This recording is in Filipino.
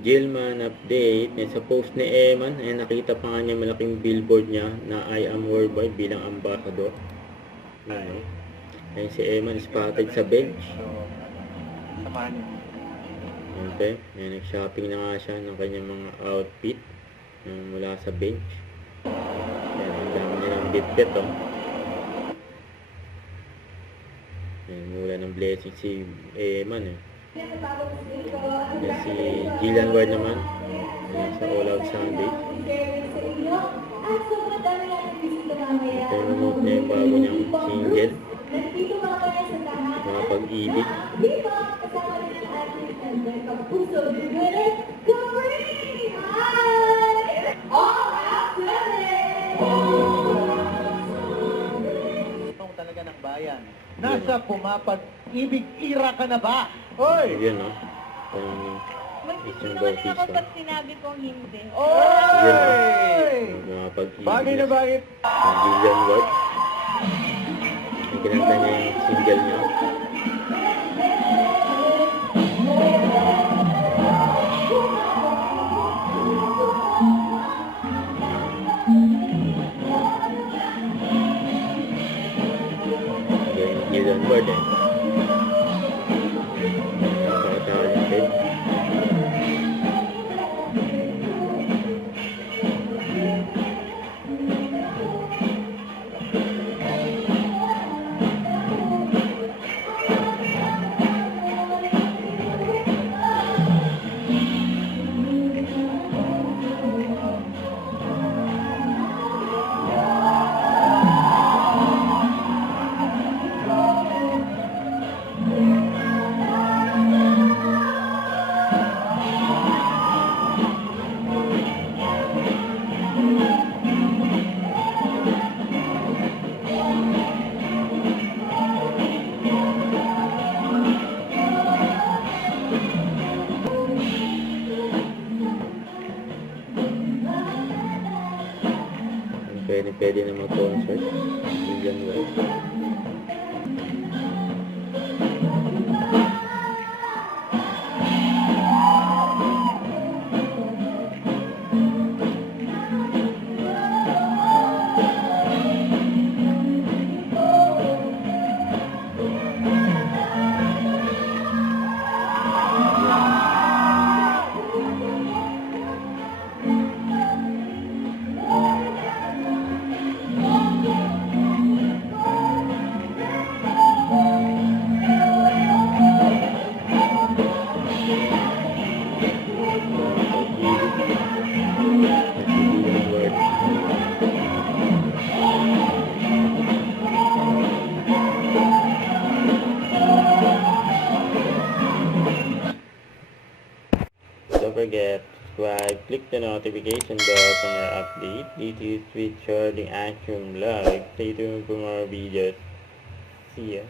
Gilman update. Sa post ni Eman, nakita pa nga niya malaking billboard niya na I am worldwide bilang ambassador. Ayun si Eman spotted sa bench. Samahan niyo. Okay, nag-shopping na nga siya ng kanyang mga outfit mula sa bench. Ayan, ang dami niya ng bitbit, oh. Ayan, mula ng blessing si Eman, eh. Ayan, si Jillian Ward naman. Ayan, sa All Out Sunday. Ito yung remove niya yung bago niyang single. Mga pag-ibig. Ito talaga ng bayan. Nasa pumapag-ibig era ka na ba? Hoy! Yun, no? Mag-issue naman din ako pag sinabi kong hindi. Yun, Oy! mga pag-ibig. Bagay na bagay. Ng Jillian Ward. Kinanta niya yung single niya. Yung Jillian Ward, eh. Napaka-talented. Pwede na mag-concert. Jillian Ward. Don't forget, subscribe, click the notification bell for more updates. This is with Charlie Action Live. Stay tuned for more videos. See ya.